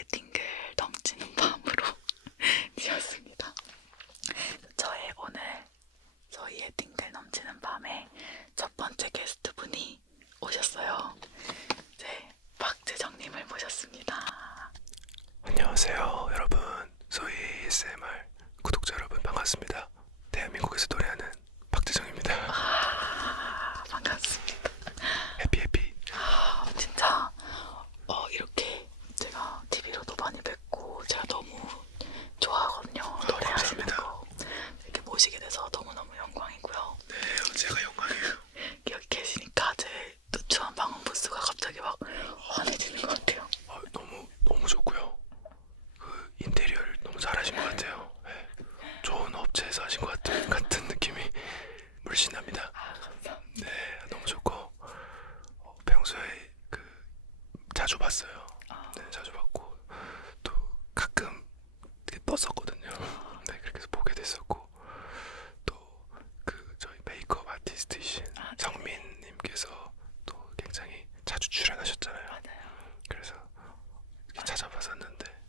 저희의 띵글 넘치는 밤으로 지었습니다. 저희의 띵글 넘치는 밤에 첫 번째 게스트분이 오셨어요. 이제 박재정님을 모셨습니다. 안녕하세요 여러분, 소희 ASMR 구독자 여러분 반갑습니다. 대한민국에서 노래하는 박재정입니다. 반갑습니다. 해피. 진짜 이렇게 제가 TV로도 많이 뵙고 제가 너무 좋아하거든요. 노래하시는 거 이렇게 모시게 돼서 너무너무 영광이고요. 네, 제가 영광이에요. 여기 계시니까 제 누추한 방음 부스가 갑자기 막 환해지는 것 같아요. 너무 좋고요. 그 인테리어를 너무 잘하신 것 같아요. 네, 좋은 업체에서 하신 것 같은 느낌이 물씬 납니다. 감사합니다. 네, 너무 좋고 평소에 자주 봤어요. 네, 자주 봤고 또 가끔 이렇게 떴었거든요. 네, 그렇게 해서 보게 됐었고 또 저희 메이크업 아티스트이신 성민님께서 또 굉장히 자주 출연하셨잖아요. 맞아요. 그래서 이렇게 찾아봤었는데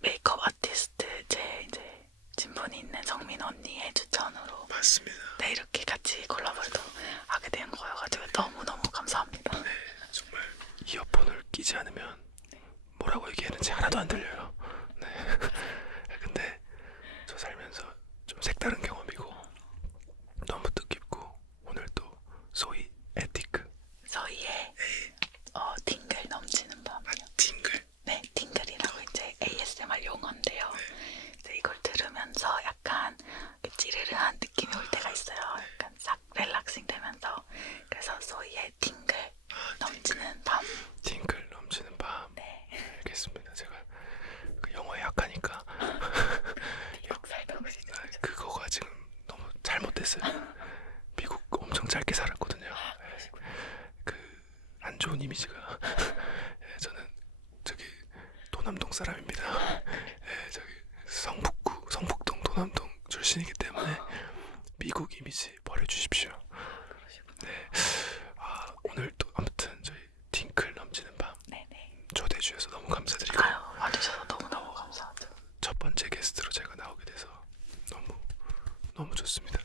메이크업 아티스트 제 이제 친분이 있는 성민 언니의 추천으로 맞습니다. 네, 이렇게 같이 콜라보도 하게 된 거여가지고 너무너무 감사합니다. 네, 정말 이어폰을 끼지 않으면 뭐라고 얘기하는지 하나도 안 들려요. 네. 근데 저 살면서 좀 색다른 경험이고 너무 뜻깊고 오늘 또 소희 에티크 저희의 팅글 넘치는 밤이요. 팅글. 네, 팅글이라고 이제 ASMR 용어인데요. 이제 이걸 들으면서 약간 찌르르한 느낌이 올 때가 있어요. 약간 싹 릴락싱 되면서. 그래서 소희의 팅글 넘치는 밤. 팅글 넘치는 밤. 네. 알겠습니다. 제가 영어에 약하니까 미국 살다 오시죠? 그거가 지금 너무 잘못됐어요. 미국 엄청 짧게 살았거든요. 안 좋은 이미지가. 네, 저는 저기 도남동 사람입니다. 네, 저기 성북동 도남동 출신이기 때문에 미국 이미지 버려주십시오. 네, 오늘 또 아무튼 저희 팅클 넘치는 밤 네네. 초대해 주셔서 너무 감사드리고 와주셔서 너무너무 감사하죠. 첫 번째 게스트로 제가 나오게 돼서 너무 좋습니다.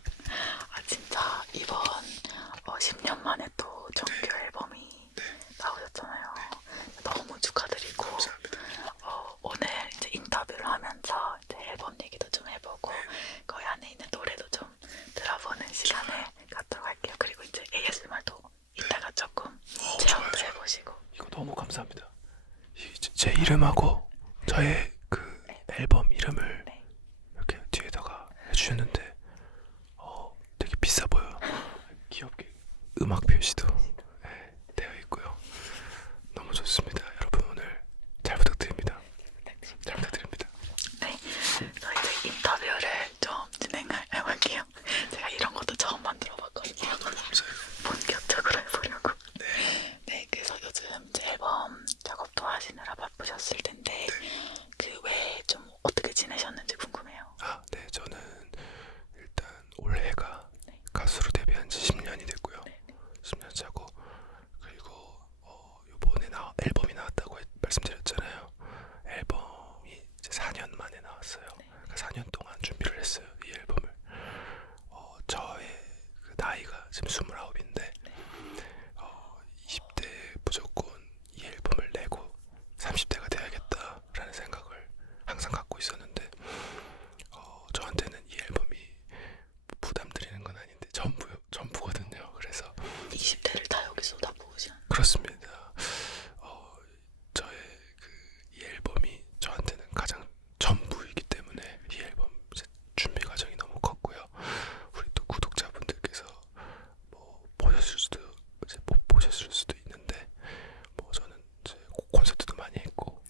진짜 이번 10년 만에 또 정규 앨범이 나오셨잖아요. 너무 축하드리고 감사합니다. 오늘 이제 인터뷰를 하면서 이제 앨범 얘기도 좀 해보고 거기 안에 있는 노래도 좀 들어보는 시간을 갖도록 할게요. 그리고 이제 ASMR도 이따가 조금 체험도 좋아요. 해보시고. 이거 너무 감사합니다. 제 이름하고 저의 앨범 이름을 이렇게 뒤에다가 해주셨는데 되게 비싸 보여요. 귀엽게 음악 표시도 되어 있고요. 너무 좋습니다. 여러분 오늘 잘 부탁드립니다. 잘 부탁드립니다. 네, 그래서 이제 인터뷰를 좀 진행을 해볼게요. 제가 이런 것도 처음 만들어봤거든요. 감사해요. 본격적으로 해보려고. 네, 그래서 요즘 이제 앨범 작업도 하시느라 바쁘셨을 텐데 그 외에 좀 어떻게 지내셨는지 궁금해요. 네, 저는 일단 올해가 가수로 데뷔한 지 10년이 됐고요. 10년 차고 그리고 요번에 앨범이 나왔다고 말씀드렸잖아요. 앨범이 이제 4년 만에 나왔어요. 그러니까 4년 동안 준비를 했어요. 이 앨범을. 저의 나이가 지금 29인데 20대 무조건 이 앨범을 내고 30대가 돼야겠다라는 생각을 항상 갖고 있었는데 저한테는 이 앨범이 부담 드리는 건 아닌데 전부거든요. 그래서 20대를 다 여기 쏟아부으신. 그렇습니다. 저의 이 앨범이 저한테는 가장 전부이기 때문에 이 앨범 준비 과정이 너무 컸고요. 우리 또 구독자분들께서 보셨을 수도 못 보셨을 수도 있는데 저는 이제 콘서트도 많이 했고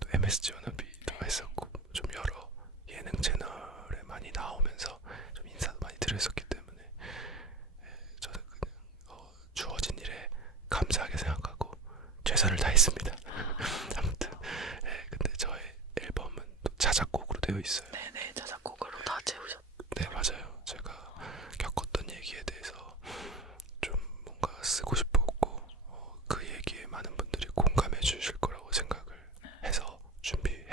또 MSG 워너비도 했었고 좀 여러 예능 채널에 많이 나오면서 좀 인사도 많이 드렸었기 때문에 저는 그냥 주어진 일에 감사하게 생각하고 최선을 다했습니다. 아무튼 근데 저의 앨범은 또 자작곡으로 되어 있어요. 네네, 자작곡으로 다 채우셨. 네, 맞아요. 제가 겪었던 얘기에 대해서 좀 뭔가 쓰고 싶었고 그 얘기에 많은 분들이 공감해 주실 거라고 생각을 해서 준비해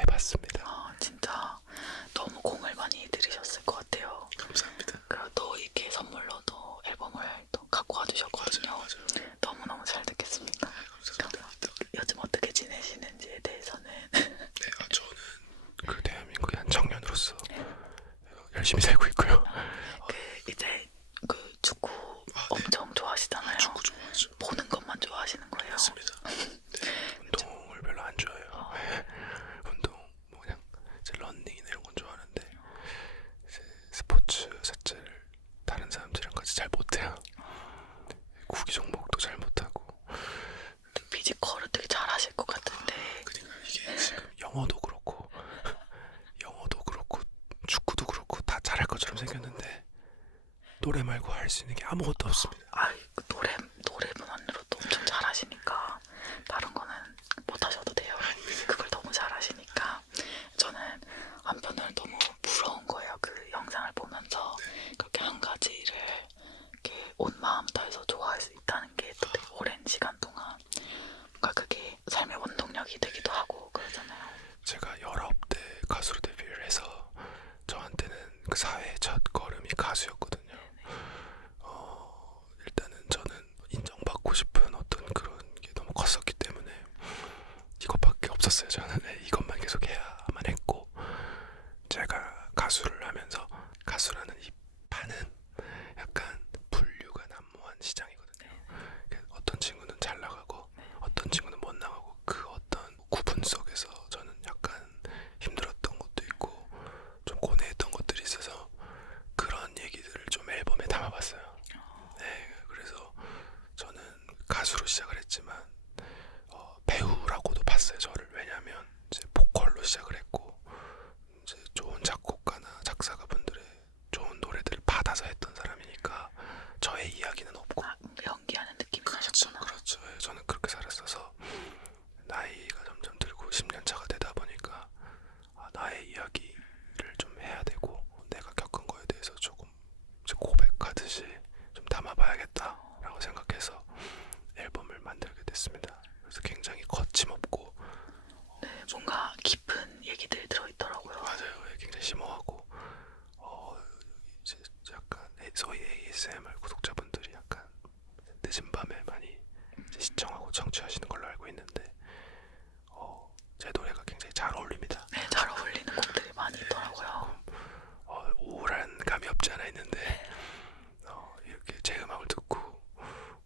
열심히 살고 있고요. 그 이제 그 축구 엄청 좋아하시잖아요. 축구 좋아하죠. 보는 것만 좋아하시는 거예요. 맞습니다. 네, 운동을 별로 안 좋아해요. 운동 뭐 그냥 이제 런닝이나 이런 건 좋아하는데 이제 스포츠 자체를 다른 사람들이랑 같이 잘 못해요. 구기 종목도 잘 못하고. 피지컬을 되게 잘하실 것 같은데. 그러니까 이게 지금 영어도 그렇고 축구도 그렇고 다 잘할 것처럼 생겼는데 노래 말고 할 수 있는 게 아무것도 없습니다. 그 노래만으로도 엄청 잘하시니까 다른 거는 못 하셔도 돼요. 그걸 너무 잘하시니까 저는 한편으로는 너무 부러운 거예요. 그 영상을 보면서 그렇게 한 가지를 이렇게 온 마음 다해서 좋아할 수 있다는 게 또 되게 오랜 시간 동안 뭔가 그게 삶의 원동력이 되기도 하고 그러잖아요. 제가 19대 가수로 데뷔를 해서 저한테는 그 사회의 첫 걸음이 가수였거든요. 일단은 저는 인정받고 싶은 어떤 그런 게 너무 컸었기 때문에 이것밖에 없었어요. 저는 이것만 계속 해야만 했고, 제가 가수를 하면서 가수라는 이 판은 약간 분류가 난무한 시장이거든요. 어떤 친구는 잘 나가고 어떤 친구는 못 나가고, 그 어떤 구분 속에서 저는 약간 힘들었던 것도 있고 좀 고뇌했던 것들이 있어서 그런 얘기들을 좀 앨범에 담아봤어요. 네, 그래서 저는 가수로 시작을 했지만 배우라고도 봤어요, 저를. 왜냐하면 이제 보컬로 시작을 했고 이제 좋은 작곡가나 작사가분들의 좋은 노래들을 받아서 했던 사람이니까 저의 이야기는 없고. 연기하는 느낌이 그렇죠, 나셨구나. 그렇죠. 예, 저는 그렇게 살았어서 나이가 점점 들고 10년 차가 되다 보니까 나의 이야기를 좀 해야 되고 내가 겪은 거에 대해서 조금 이제 고백하듯이 좀 담아봐야겠다라고 생각해서 앨범을 만들게 됐습니다. 그래서 굉장히 거침없고 네, 뭔가 깊은 얘기들이 들어있더라고요. 맞아요. 예, 굉장히 심오하고 이제 약간 소위 ASMR 구독자분들이 약간 늦은 밤에 많이 이제 시청하고 청취하시는 걸로 알고 있는데 제 노래가 굉장히 잘 어울립니다. 네, 잘 어울리는 곡들이 많이 있더라고요. 우울한 감이 없지 않아 있는데 이렇게 제 음악을 듣고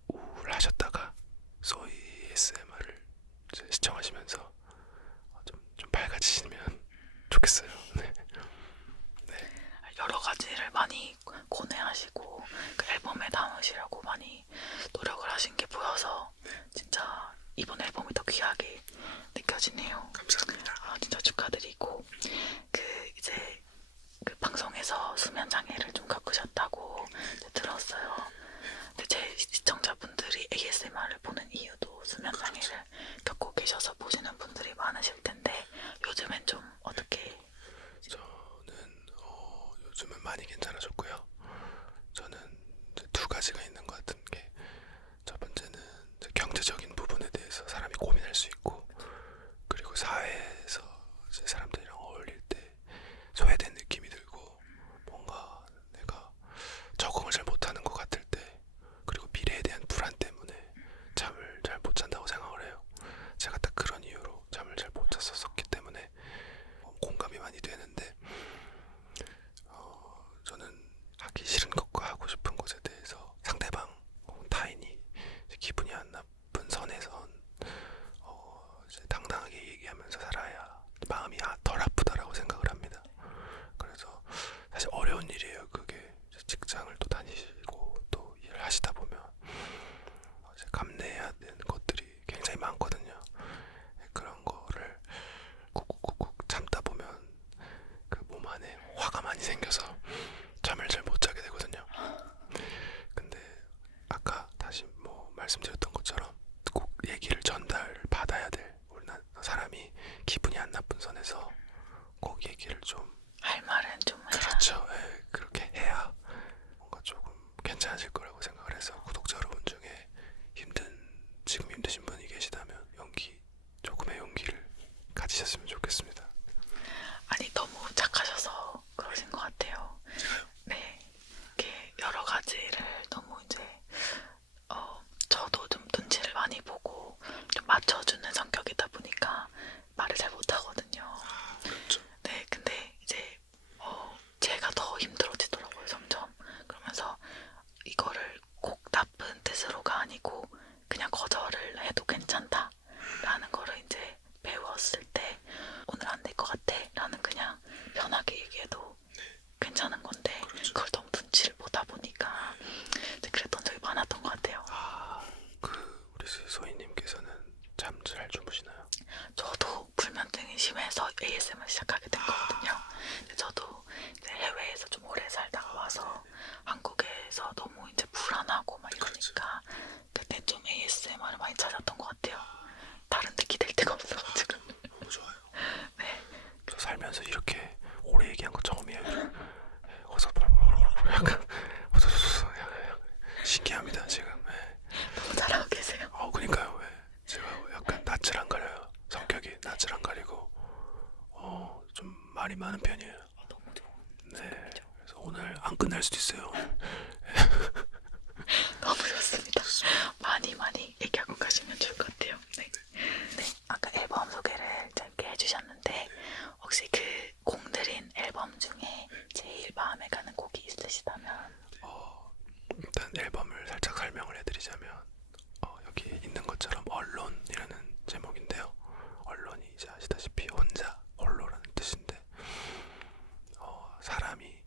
우울하셨다가 소위 ASMR을 시청하시면서 좀 밝아지시면 좋겠어요. 네. 여러 가지를 많이 고뇌하시고 그 앨범에 담으시려고 많이 노력을 하신 게 보여서 진짜 이번 앨범이 더 귀하게 느껴지네요. 감사합니다. 진짜 축하드리고, 이제 그 방송에서 수면 장애를 좀 겪으셨다고 들었어요. 근데 제 시청자분들이 ASMR을 보는 이유도 수면 장애를 겪고 계셔서 보시는 분들이 많으실 텐데 요즘엔 좀 어떻게? 저는 요즘은 많이 괜찮아졌고요. 저는 이제 두 가지가 있는 것 같은 게, 첫 번째는 이제 경제적인 부분에 대해서 사람이 고민할 수 있고, 그리고 사회에서 이제 사람들이랑 어울릴 때 소외된 느낌이 들고 뭔가 내가 적응을 잘 못하는 것 같을 때, 그리고 미래에 대한 불안 때문에 잠을 잘 못 잔다고 생각을 해요. 제가 딱 그런 이유로 잠을 잘 못 잤었기 때문에 공감이 많이 되는데, 저는 하기 싫은 것과 하고 싶은 것에 대해서 상대방 타인이 기분이 안 나쁜 선에선 이제 당당하게 얘기하면서 살아야 마음이 덜 아프다라고 생각을 합니다. 그래서 사실 어려운 일이에요. 그게 직장을 또 다니시고 또 일을 하시다 보면 이제 감내해야 되는 것들이 굉장히 많거든요. 그런 거를 꾹꾹꾹 참다 보면 그 몸 안에 화가 많이 생겨서 잠을 잘 못 자게 되거든요. 근데 아까 다시 말씀드렸던 것처럼 꼭 얘기를 전달받아야 될, 우리는 사람이 기분이 안 나쁜 선에서 꼭 얘기를 좀 할 말은 좀 해야. 그렇죠. 예, 그렇게 해야 뭔가 조금 괜찮아질 거라고 생각을 해서, 구독자 여러분 중에 지금 힘드신 분이 계시다면 조금의 용기를 가지셨으면 좋겠습니다. 아니, 너무 착하셔서 그러신 것 같아요. 네, 이렇게 여러 가지를 너무 이제 저도 좀 눈치를 많이 보고 좀 맞춰주는 성격이다 보니까 말을 잘 못하거든요. 그렇죠. 네, 근데 이제 제가 더 그래서 ASMR 시작하게 된 거거든요. 근데 저도 이제 해외에서 좀 오래 살다가 와서 한국에서 너무 이제 불안하고 막 이러니까 그때 좀 ASMR을 많이 찾았던 것 같아요. 다른 데 기댈 데가 없어가지고. 너무 좋아요. 네. 저 살면서 이렇게 오래 얘기한 거 처음이에요. 어서 약간 신기합니다 지금. 너무 잘하고 계세요. 그니까요. 제가 약간 낯을 안 가려요. 성격이 낯을 안 가리고 좀 말이 많은 편이에요. 너무 좋은 네. 성격이죠. 그래서 오늘 안 끝날 수도 있어요. 너무 좋습니다. 많이 얘기하고 가시면 좋을 것 같아요. 네. 네. 아까 앨범 소개를 짧게 해주셨는데 혹시 그 공들인 앨범 중에 제일 마음에 가는 곡이 있으시다면? 일단 앨범을 살짝 설명을 해드리자면 여기 있는 것처럼 언론이라는 제목인데요. 언론이 이제 아시다시피 혼자, 홀로라는 뜻인데 사람이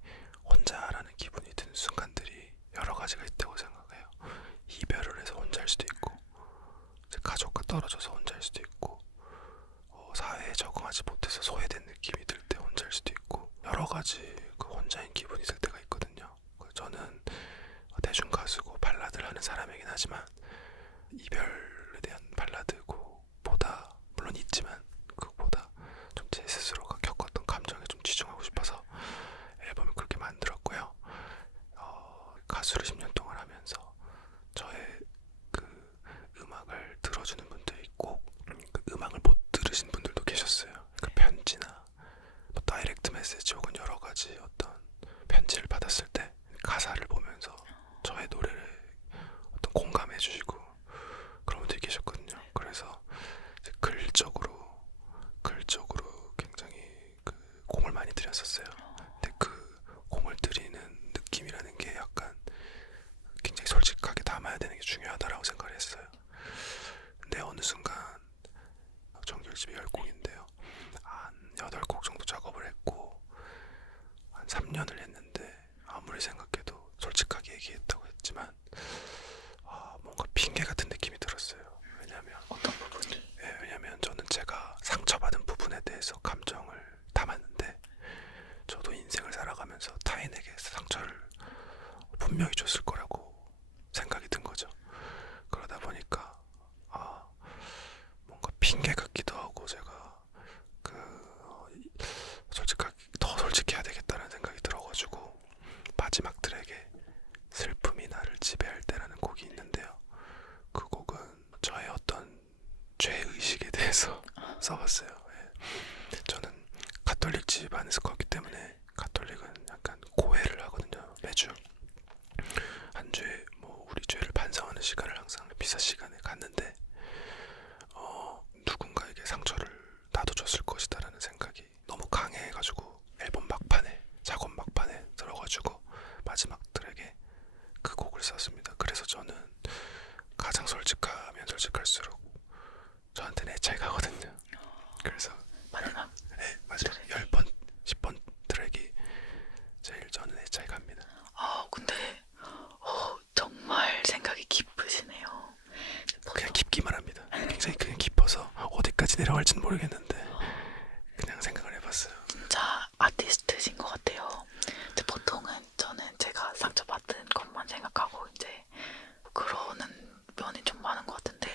혼자라는 기분이 드는 순간들이 여러 가지가 있다고 생각해요. 이별을 해서 혼자일 수도 있고, 이제 가족과 떨어져서 혼자일 수도 있고, 사회에 적응하지 못해서 소외된 느낌이 들 때 혼자일 수도 있고, 여러 가지 그 혼자인 기분이 들 때가 있거든요. 저는 대중 가수고 발라드를 하는 사람이긴 하지만 이별에 대한 발라드고보다 물론 있지만 그보다 좀 제 스스로가 겪었던 감정에 좀 집중하고 싶어서 앨범을 그렇게 만들었고요. 가수를 10년 동안 하면서 저의 그 음악을 들어주는 분들이 있고 그 음악을 못 들으신 분들도 계셨어요. 그 편지나 뭐 다이렉트 메시지 혹은 여러 가지 어떤 편지를 받았을 때 가사를 보면서 저의 노래를 어떤 공감해 주시고 그런 분들이 계셨거든요. 그래서 이제 글적으로 굉장히 그 공을 많이 들였었어요. 근데 그 공을 들이는 느낌이라는 게 약간 굉장히 솔직하게 담아야 되는 게 중요하다라고 생각을 했어요. 근데 어느 순간 정규집이 10곡인데요. 한 8곡 정도 작업을 했고 한 3년을 했는데 아무리 생각해도 솔직하게 얘기했다고 했지만 뭔가 핑계 같은 느낌이 들었어요. 왜냐면 어떤 부분이? 왜냐면 저는 제가 상처받은 부분에 대해서 감정을 담았는데 저도 인생을 살아가면서 타인에게 상처를 분명히 줬을 거라고 생각이 든 거죠. 그러다 보니까 뭔가 핑계 같기도 하고 제가 더 솔직해야 되겠다는 생각이 들어가지고 마지막 트랙에 슬픔이 나를 지배할 때라는 곡이 있는데요. 그 곡은 저의 어떤 죄의식에 대해서 써봤어요. 저는 가톨릭 집안에서 컸기 때문에 가톨릭은 약간 고해를 하거든요. 매주 한 주에 뭐 우리 죄를 반성하는 시간을 항상 미사 시간에 갔는데 누군가에게 상처를 나도 줬을 것이다라는 생각이 너무 강해가지고 앨범 막판에 작업 막판에 들어가지고 마지막 트랙에 그 곡을 썼습니다. 그래서 저는 가장 솔직하면 솔직할수록 저한테는 애착이 가거든요. 그래서 마지막 맞아요. 10번, 10번 트랙이 제일 저는 애착이 갑니다. 근데 정말 생각이 깊으시네요. 그냥 깊기만 합니다. 굉장히 그냥 깊어서 어디까지 내려갈지는 모르겠는데 그냥 생각을 해봤어요. 진짜 아티스트신 것 같아요. 근데 보통은 저는 제가 상처받은 것만 생각하고 이제 그러는 면이 좀 많은 것 같은데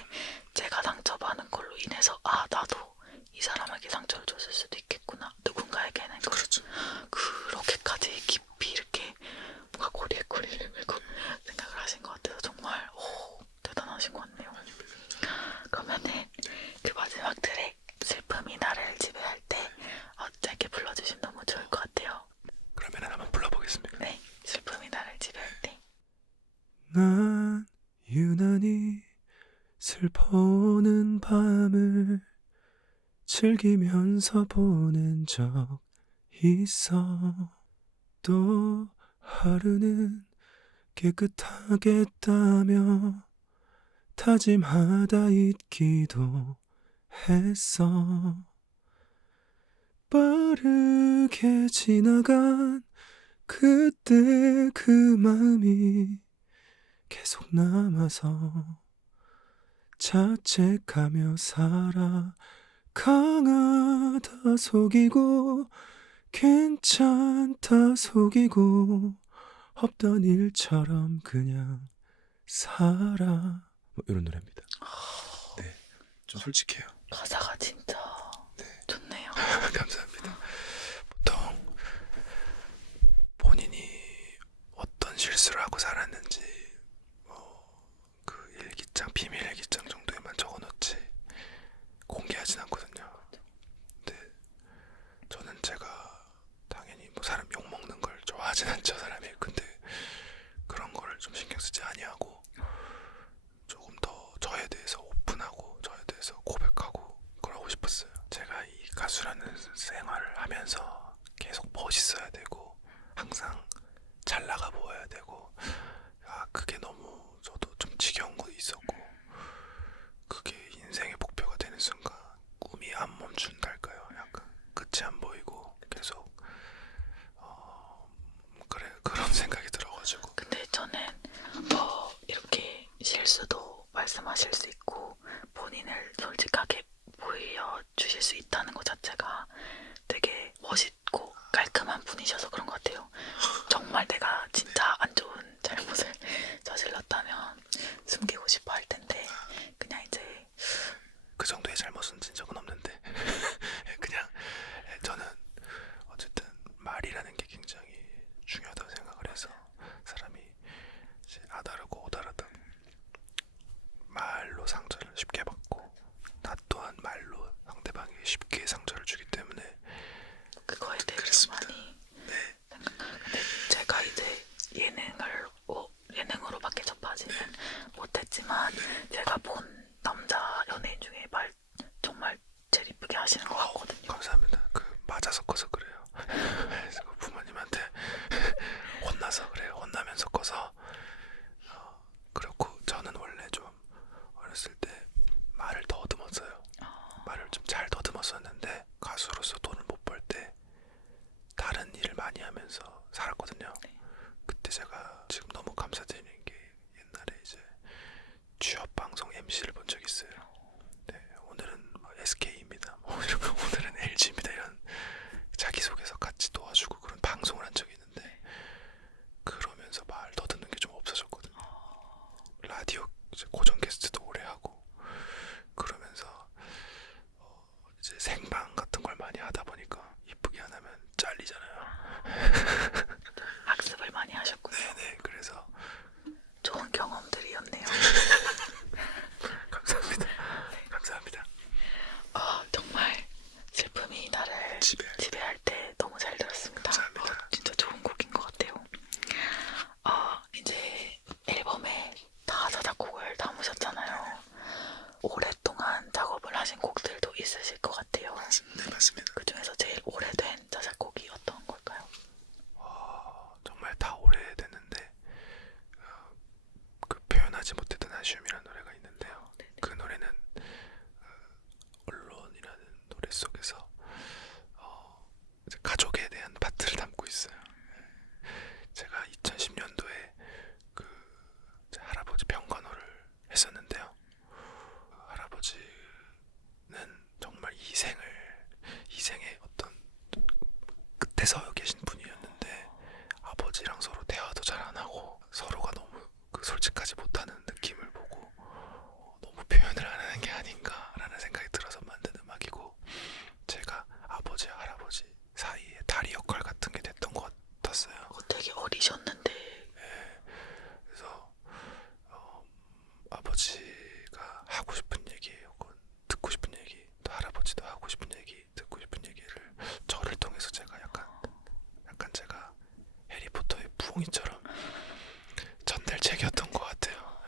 제가 상처받은 걸로 인해서 나도 이 사람에게 상처를 줬을 수도 있겠구나. 누군가에게는 그렇죠. 그렇게까지 깊이 이렇게 뭔가 고리에 고리를 물고 생각을 하신 것 같아서 정말 대단하신 것 같네요. 그러면은 그 마지막 트랙 슬픔이 나를 지배할 때 짧게 불러주시면 너무 좋을 것 같아요. 그러면 한번 불러보겠습니다. 네, 슬픔이 나를 지배할 때. 난 유난히 슬퍼오는 밤을 즐기면서 보낸 적 있어. 또 하루는 깨끗하겠다며 다짐하다 있기도 했어. 빠르게 지나간 그때 그 마음이 계속 남아서 자책하며 강하다 속이고 괜찮다 속이고 없던 일처럼 그냥 살아. 뭐 이런 노래입니다. 네, 좀 솔직해요. 가사가 진짜 네. 좋네요. 감사합니다. 보통 본인이 어떤 실수를 하고 살았는지 그 일기장, 비밀 일기장 정도에만 적어놓지 공개하진 않거든요. 근데 저는 제가 당연히 뭐 사람 욕 먹는 걸 좋아하진 않죠, 사람이. 근데 그런 거를 좀 신경 쓰지 아니하고 조금 더 저에 대해서 오픈하고 저에 대해서 고백하고 그러고 싶었어요. 제가 이 가수라는 생활을 하면서 계속 멋있어야 되고 항상 잘 나가 보여야 되고 그게 너무 저도 좀 지겨운 거 있었고 그게 인생의 목표가 되는 순간 꿈이 안 멈춘달까요? 약간 끝이 안 보이고 계속 그래 그런 생각이 들어가지고. 근데 저는 이렇게 실수도 말씀하실 수 있고 본인을 솔직하게 보여주실 수 있다는 것 자체가 되게 멋있고 깔끔한 분이셔서 그런 것 같아요. 정말 내가 진짜 안 좋은 잘못을 저질렀다면 숨기고 싶어 할 텐데 그냥 이제 그 정도의 잘못은 진 적은 없는데 그냥 저는 어쨌든 말이라는 게 굉장히 중요하다고 생각을 해서 사람이 이제 아다르고 오다르든 말로 상처를 쉽게 받고 나 또한 말로 상대방에게 쉽게 상처를 주기 때문에 그거에 대해서 그랬습니다. 많이 네. 근데 제가 이제 예능으로밖에 접하지는 못했지만 제가 본 남자 연예인 중에 말 정말 제일 이쁘게 하시는 것 같거든요. 감사합니다. 그 맞아 섞어서 그래요. 그래서 그 부모님한테 혼나서 그래요. 혼나면 섞어서 그렇고 저는 원래 좀 어렸을 때 말을 더듬었어요. 말을 좀 잘 더듬었었는데 가수로서 돈을 못 벌 때 다른 일을 많이 하면서 살았거든요. 그때 제가 지금 너무 감사드리는 게 옛날에 이제 취업 방송 MC를 본 적이 있어요. 네, 오늘은 뭐 SK입니다. 뭐 이런 거, 오늘은 LG입니다. 이런 자기소개서 같이 도와주고 그런 방송을 한 적이 있는데 그러면서 말 더듬는 게 좀 없어졌거든요. 라디오 이제 고정 게스트도 오래 하고 그러면서 이제 생방 같은 걸 많이 하다 보니까 이쁘게 안 하면 잘리잖아요. 학습을 많이 하셨군요. 네네, 그래서 좋은 경험들이었네요. 감사합니다. 감사합니다. 정말 슬픔이 나를 지배할 때 너무 잘 들었습니다. 감사합니다. 진짜 좋은 곡인 것 같아요. 이제 앨범에 다 자작곡을 담으셨잖아요. 오랫동안 작업을 하신 곡들도 있으실 것 같아요. 네, 맞습니다. 그 중에서 제일 오래된 자작곡이 어떤 걸까요? 정말 다 오래됐는데 그 표현하지 못했던 아쉬움이라는 노래가 있는데요. 그 노래는 언론이라는 노래 속에서 이제 가족에 대한 파트를 담고 있어요. 제가 2010년도에 그 할아버지 병간호를 했었는데요. 할아버지는 정말 이생의 어떤 끝에 서 계신 분이었는데 아버지랑 서로 대화도 잘 안 하고 서로가 너무 솔직하지 못하는 느낌을 보고 너무 표현을 안 하는 게 아닌가라는 생각이 들어서 만든 음악이고 제가 아버지와 할아버지 사이에 다리 역할 같은 게 됐던 것 같았어요. 되게 어리셨는데 네, 그래서 아버지가 하고 싶은 얘기 혹은 듣고 싶은 얘기 또 할아버지도 하고 싶은 얘기 듣고 싶은 얘기를 저를 통해서 제가 약간 제가 해리포터의 부엉이처럼 전달책이었던 것 같아요.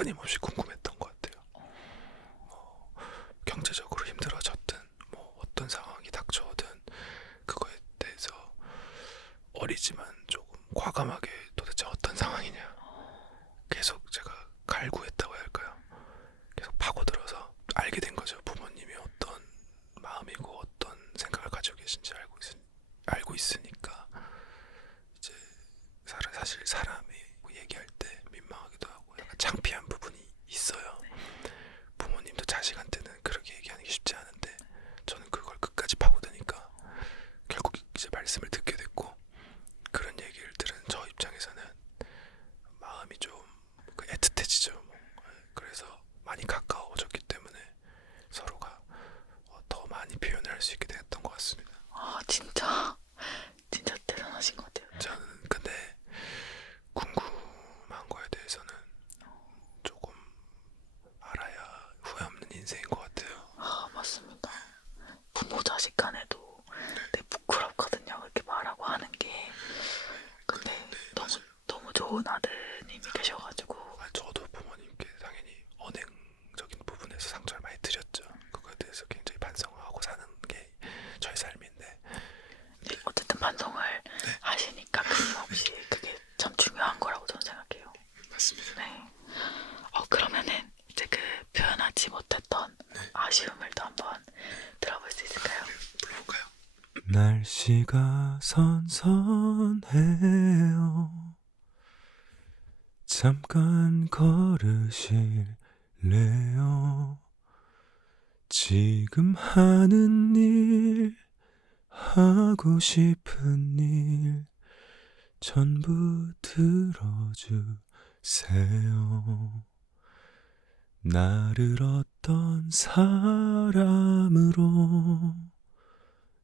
끊임없이 궁금했던 것 같아요. 뭐 경제적으로 힘들어졌든 뭐 어떤 상황이 닥쳐오든 그거에 대해서 어리지만 조금 과감하게 도대체 어떤 상황이냐 계속 제가 갈구했다고 해야 할까요? 계속 파고들어서 알게 된 거죠. 부모님이 어떤 마음이고 어떤 생각을 가지고 계신지 알고 있으니까 이제 사실 사람이 얘기할 때 민망하기도 하고 약간 창피한 부분이 있어요. 부모님도 자식한테는 그렇게 얘기하는 게 쉽지 않은데 저는 그걸 끝까지 파고드니까 결국 이제 말씀을 듣게 됐고, 그런 얘기를 들은 저 입장에서는 마음이 좀 애틋해지죠. 그래서 많이 가까워졌기 때문에 서로가 더 많이 표현을 할 수 있게 되었던 것 같습니다. 진짜 대단하신 것 같아요. 저는 근데 궁금한 거에 대해서는 조금 알아야 후회 없는 인생인 것 같아요. 맞습니다. 부모 자식 간에도 되게 부끄럽거든요. 그렇게 말하고 하는 게. 근데 너무 좋은 아드님이 계셔가지고. 저도 부모님께 당연히 언행적인 부분에서 상처를 많이 드렸죠. 그거에 대해서 굉장히 반성하고 사는 게 저의 삶인데 어쨌든 반성을 하시니까 끊임없이 그게 참 중요한 거라고 저는 생각해요. 맞습니다. 네. 그러면은 이제 그 표현하지 못했던 아쉬움을 또 한번 들어볼 수 있을까요? 불러볼까요? 날씨가 선선해요. 잠깐 걸으실래요? 지금 하는 일, 하고 싶은 일 전부 들어주세요. 나를 어떤 사람으로,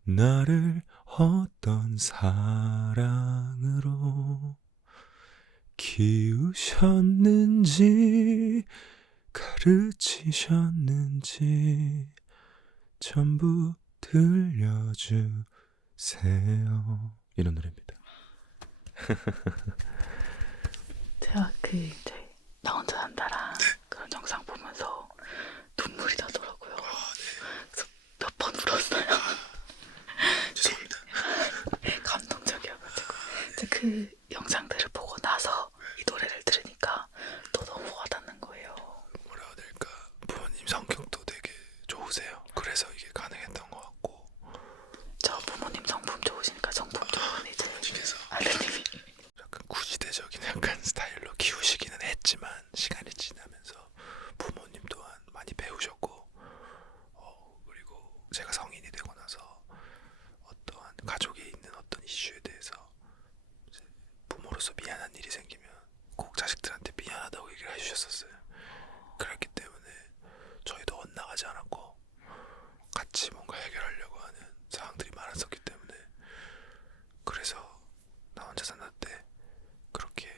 나를 어떤 사랑으로 키우셨는지 가르치셨는지 전부 들려주세요. 이런 노래입니다. 제가 이제 나 혼자 산다랑 그런 영상 보면서 눈물이 나더라고요. 그래서 몇 번 울었어요. 죄송합니다. 감동적이어가지고. 이제 그 영상들을 보고 나서 이 노래를 들으니까 또 너무 와닿는 거예요. 뭐라 해야 될까, 부모님 성격도 되게 좋으세요. 그래서 이게 가능했던 것 같고, 저 부모님 성품 좋으시니까 성품 좋은 이제 부모님께서 아드님이 약간 구시대적인 약간 스타일로 키우시기는 했지만 시간이 지나면서 부모님 또한 많이 배우셨고, 그리고 제가 성인이 되고 나서 어떠한 가족에 있는 어떤 이슈에 대해서 이제 부모로서 미안한 일이 생기면 꼭 자식들한테 미안하다고 얘기를 해주셨었어요. 그렇기 때문에 저희도 엇나가지 않았고 같이 뭔가 해결하려고 하는 상황들이 많았었기 때문에, 그래서 나 혼자 산다 때 그렇게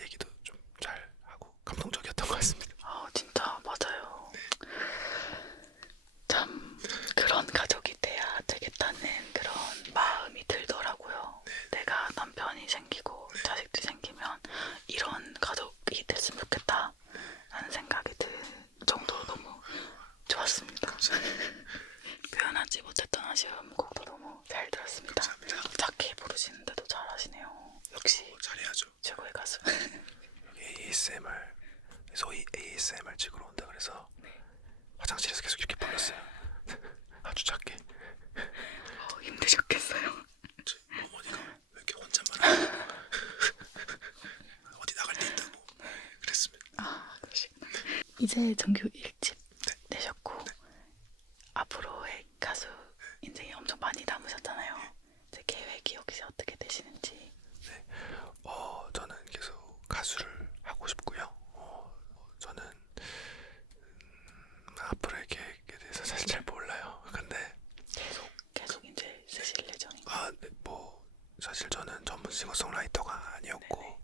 얘기도 좀 잘 하고 감동적이었던 것 같습니다. 진짜 맞아요. 참 그런 가족이 돼야 되겠다는 그런 마음이 들더라고요. 내가 남편이 생기고 자식들이 생기면 이런 가족이 됐으면 좋겠다 라는 생각이 들 정도로 너무 좋았습니다. 표현하지 못했던 아쉬움 곡도 너무 잘 들었습니다. 감사합니다. 작게 부르시는데도 잘하시네요. 역시 잘해야죠. 최고의 가수. ASMR, 소위 ASMR 찍으러 온다 그래서 화장실에서 계속 이렇게 불렀어요. 아주 작게. 힘드셨겠어요. 어머니가 왜 이렇게 혼잣말 하고 어디 나갈 때 있다고 그랬습니다. 그러시구나. 이제 정규 1집 내셨고 앞으로의 가수 인생이 엄청 많이 남으셨잖아요. 이제 계획이 혹시 어떻게 되시는지. 저는 계속 가수를 하고 싶고요. 저는 앞으로의 계획에 대해서 사실 잘 몰라요. 근데 계속 이제 쓰실 예정인가요? 네, 사실 저는 전문 싱어송라이터가 아니었고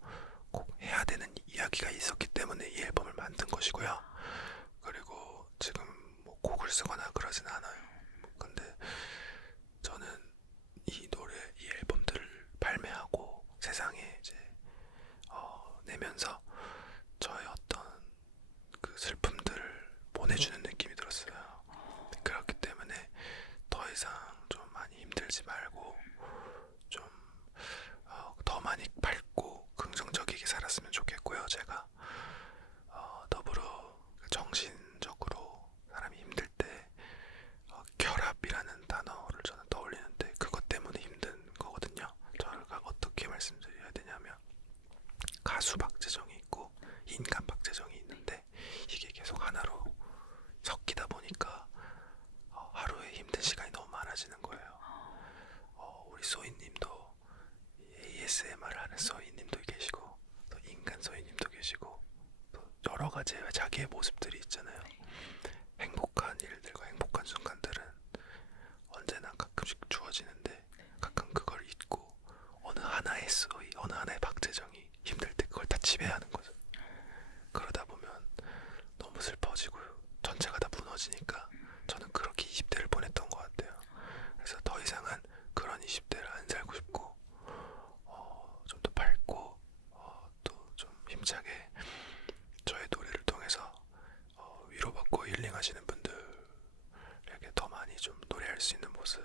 꼭 해야 되는 이야기가 있었기 때문에 이 앨범을 만든 것이고요. 그리고 지금 곡을 쓰거나 그러진 않아요. 근데 저는 이 앨범들을 발매하고 세상에 이제 내면서 저의 어떤 여러 가지 자기의 모습들이 있잖아요. 행복한 일들과 행복한 순간들은 언제나 가끔씩 주어지는데 가끔 그걸 잊고 어느 하나의 소위, 어느 하나의 박재정이 힘들 때 그걸 다 지배하는 거죠. 그러다 보면 너무 슬퍼지고 전체가 다 무너지니까 저는 그렇게 20대를 보냈던 것 같아요. 그래서 더 이상은 그런 20대를 안 살고 싶고 좀 더 밝고 또 좀 힘차게 저의 노래를 통해서 위로받고 힐링하시는 분들에게 더 많이 좀 노래할 수 있는 모습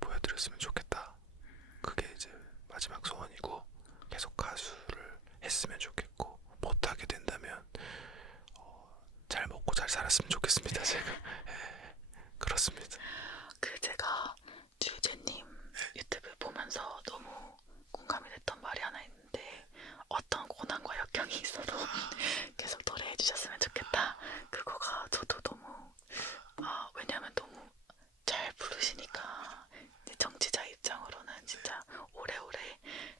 보여드렸으면 좋겠다. 그게 이제 마지막 소원이고 계속 가수를 했으면 좋겠고 못하게 된다면 잘 먹고 잘 살았으면 좋겠습니다. 제가 그렇습니다. 그 제가 주제님 유튜브 보면서 너무 공감이 됐던 말이 하나 있는데 어떤 고난과 역경이 있어도 계속 노래해 주셨으면 좋겠다. 그거가 저도 너무 왜냐면 너무 잘 부르시니까 이제 정치자 입장으로는 진짜 오래오래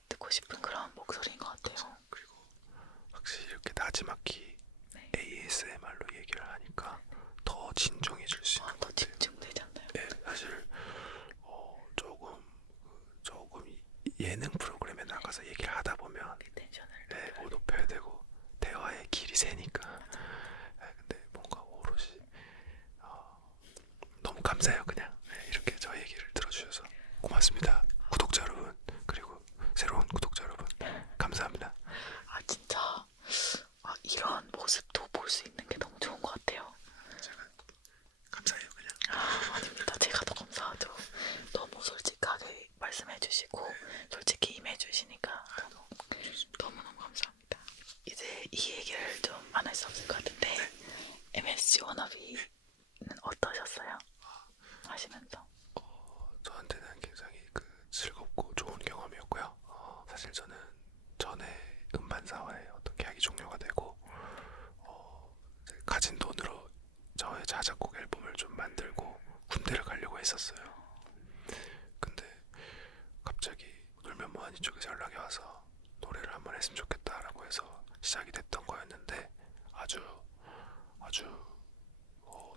듣고 싶은 그런 목소리인 것 같아요. 그리고 확실히 이렇게 나지막히 네. ASMR로 얘기를 하니까 더 진중해질 수 있는 것 더 같아요. 집중되지 않나요? 네, 사실 조금 예능 프로그램에 나가서 얘기를 하다 보면 텐션을 네, 뭐 높여야 되고 대화의 길이 세니까. 네, 근데 뭔가 오롯이 너무 감사해요. 그냥 이렇게 저 얘기를 들어주셔서 고맙습니다. 구독자 여러분, 그리고 새로운 구독자 여러분, 감사합니다. 진짜 이런 모습도 볼 수 있는 게 너무 좋은 것 같아요. 제가 감사해요. 그냥 아닙니다. 제가 더 감사하죠. 너무 솔직하게 말씀해주시고 솔직히 임해주시니까 너무너무 감사합니다. 이제 이 얘기를 좀 안 할 수 없을 것 같은데 MSG 워너비는 어떠셨어요? 하시면서 저한테는 굉장히 즐겁고 좋은 경험이었고요. 사실 저는 전에 음반사와의 어떤 계약이 종료가 되고 가진 돈으로 저의 자작곡 앨범을 좀 만들고 군대를 가려고 했었어요. 근데 갑자기 놀면 뭐하니 쪽에서 연락이 와서 노래를 한번 했으면 좋겠다라고 해서 시작이 됐던 거였는데 아주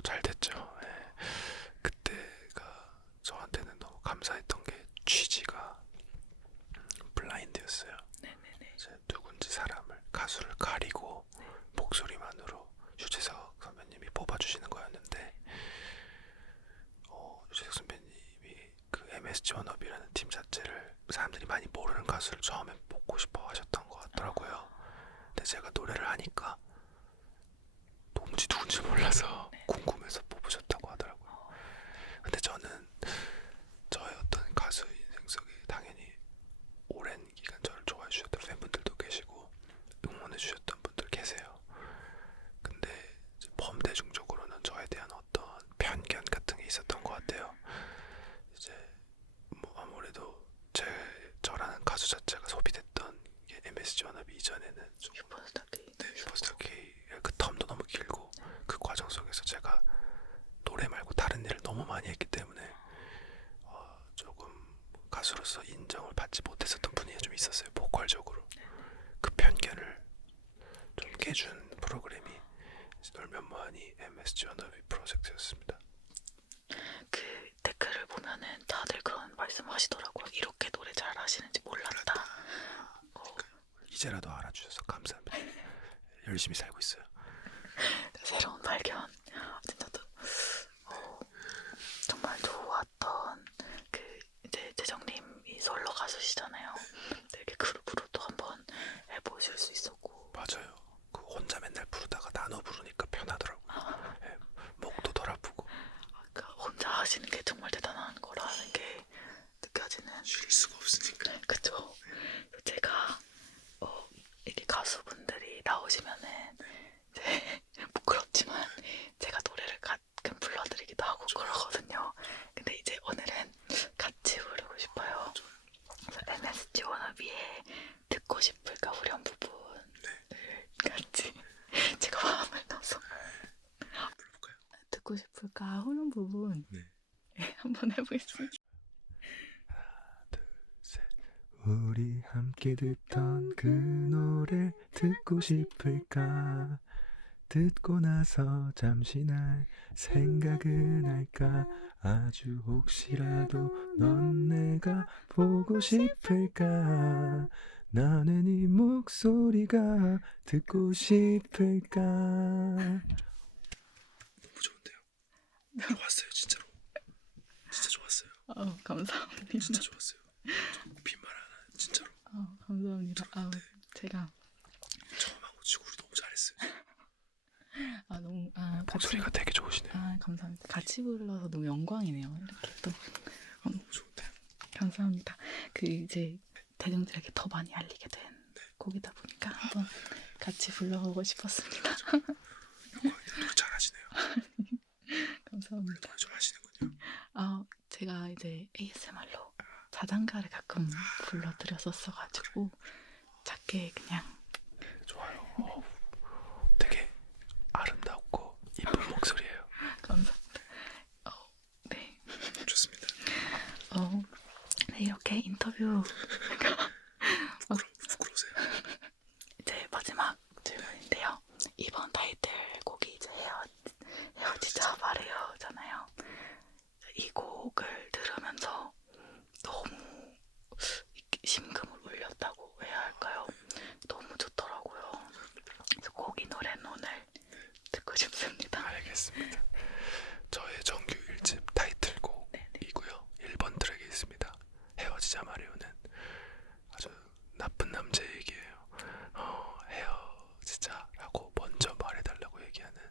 잘 됐죠. 예. 그때가 저한테는 너무 감사했던 게 취지가 블라인드였어요. 네네네. 이제 누군지 사람을 가수를 가리고 목소리만으로 유재석 선배님이 뽑아주시는 거였는데 유재석 선배님이 그 MSG 워너비라는 팀 자체를 사람들이 많이 모르는 가수를 처음에 뽑고 싶어 하셨던 것 같더라고요. 근데 제가 노래를 하니까 누군지 몰라서 궁금해서 뽑으셨다고 하더라고요. 근데 저는 저의 어떤 가수 인생 속에 당연히 오랜 기간 저를 좋아해 주셨던 팬분들도 계시고 응원해 주셨던 분들 계세요. 근데 범대중적으로는 저에 대한 어떤 편견 같은 게 있었던 것 같아요. 이제 뭐 아무래도 저라는 가수 자체가 소비됐던 게 MSG 워너비 이전에는 좀 슈퍼스타 K 그 텀도 너무 길고 그 과정 속에서 제가 노래 말고 다른 일을 너무 많이 했기 때문에 조금 가수로서 인정을 받지 못했었던 분위기가 좀 있었어요. 보컬적으로. 그 편견을 좀 깨준 프로그램이 놀면 뭐하니 MSG 워너비 프로젝트였습니다. 그 댓글을 보면은 다들 그런 말씀하시더라고요. 이렇게 노래 잘 하시는지 몰랐다. 이제라도 알아주셔서 감사합니다. 열심히 살고 있어요. 새로운 발견. 진짜 정말 좋았던 그 이제 재정님이 솔로 가수시잖아요. 되게 그룹으로도 한번 해보실 수 있었고. 맞아요. 그 혼자 맨날 부르다가 나눠 부르니까 편하더라고요. 네, 목도 덜 아프고. 그러니까 혼자 하시는 게 정말 대단한 거라는 게 느껴지는. 쉴 수가 없으니까. 그쵸. 제가 이게 가수분들이 나오시면은 이제 부끄럽지만 제가 노래를 가끔 불러드리기도 하고 그러거든요. 근데 이제 오늘은 같이 부르고 싶어요. 그래서 MSG 워너비의 듣고 싶을까 후렴 부분을 같이 제가 마음을 넣어서 불러볼까요? 듣고 싶을까 후렴 부분 한번 해보겠습니다. 하나, 둘, 셋. 우리 함께 듣던 그 노래 듣고 싶을까? 듣고 나서 잠시 날 생각은 할까 아주 혹시라도 넌 내가 보고 싶을까 나는 이 목소리가 듣고 싶을까. 너무 좋은데요? 좋았어요 진짜로. 진짜 좋았어요. 감사합니다. 진짜 좋았어요. 빈말 하나 진짜로. 감사합니다. 제가 처음 한 거 치고 우리 너무 잘했어요. 너무 목소리가 되게 좋으시네요. 감사합니다. 같이 불러서 너무 영광이네요. 이렇게 또 너무 좋은데. 감사합니다. 그 이제 대중들에게 더 많이 알리게 된 곡이다 보니까 한번 같이 불러보고 싶었습니다. 노래 잘하시네요. 감사합니다. 노래 좀 하시는군요. 제가 이제 ASMR로 자장가를 가끔 불러드렸었어가지고 작게 그냥. 좋아요. 되게 아름답고 이쁜 목소리예요. 감사합니다. 네. 좋습니다. 네, 이렇게 인터뷰 부끄러우세요? 이제 마지막 질문인데요. 이번 타이틀곡이 이제 헤어지자 말해요잖아요. 이 곡을 들으면서 너무 심금을 울렸다고 해야 할까요? 너무 좋더라고요. 그래서 꼭 이 노래는 오늘 듣고 싶습니다. 알겠습니다. 저의 정규 1집 타이틀곡이고요. 1번 트랙에 있습니다. 헤어지자 말해요는 아주 나쁜 남자 얘기예요. 헤어지자라고 먼저 말해달라고 얘기하는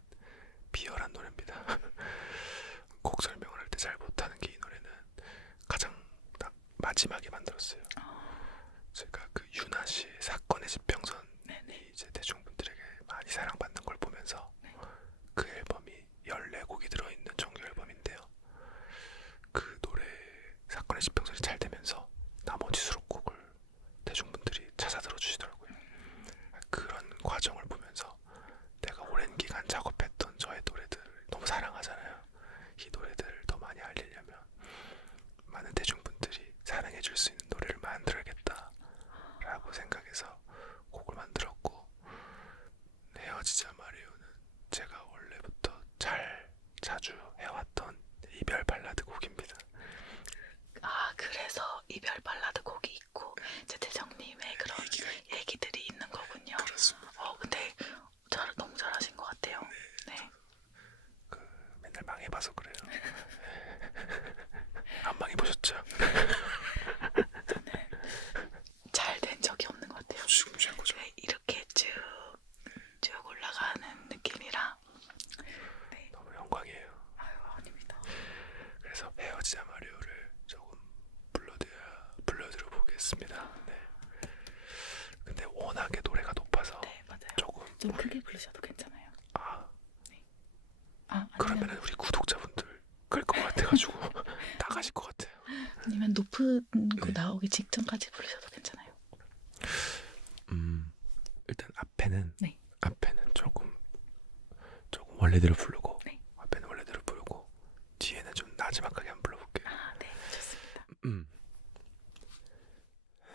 비열한 노래입니다. 곡 설명을 할 때 잘 못하는 게 이 노래는 가장 딱 마지막에 만들었어요. 제가 그 유나 씨의 사건의 지평선이 이제 대중분들에게 많이 사랑받는 걸 보면서 그 앨범이 14곡이 들어있는 정규 앨범인데요. 그 노래 사건의 지평선이 잘 되면서 나머지 수록곡을 대중분들이 찾아 들어주시더라고요. 그런 과정을 보면서 내가 오랜 기간 작업했던 저의 노래들을 너무 사랑하잖아요. 이 노래들을 더 많이 알리려면 많은 대중분들이 사랑해줄 수 있는 노래를 만들어야겠다 라고 생각해서 곡을 만들었고, 헤어지자 말해요는 제가 원래부터 자주 해왔던 이별 발라드 곡입니다. 그래서 이별 발라드 곡이 있고 이제 대정님의 그런 얘기들이 있는 거군요. 그렇습니다. 근데 너무 잘하신 것 같아요. 네. 맨날 망해봐서 그래요. 안 망해보셨죠? 잘 된 적이 없는 것 같아요. 지금 최고죠. 네, 이렇게 쭉 올라가는 느낌이라. 네. 너무 영광이에요. 아닙니다. 그래서 헤어지자 말해요를 조금 불러드려 보겠습니다. 네. 근데 워낙에 노래가 높아서 맞아요. 조금 좀 크게 부르셔도 괜찮아요. 네. 그러면은 우리 구독자분들 끌 것 같아가지고 나가실 것 같아요. 아니면 높은 거 나오기 직전까지 부르셔도 괜찮아요. 일단 앞에는 조금 원래대로 부르고, 앞에는 원래대로 부르고 뒤에는 좀 나지막하게 한번 불러볼게요. 네, 좋습니다.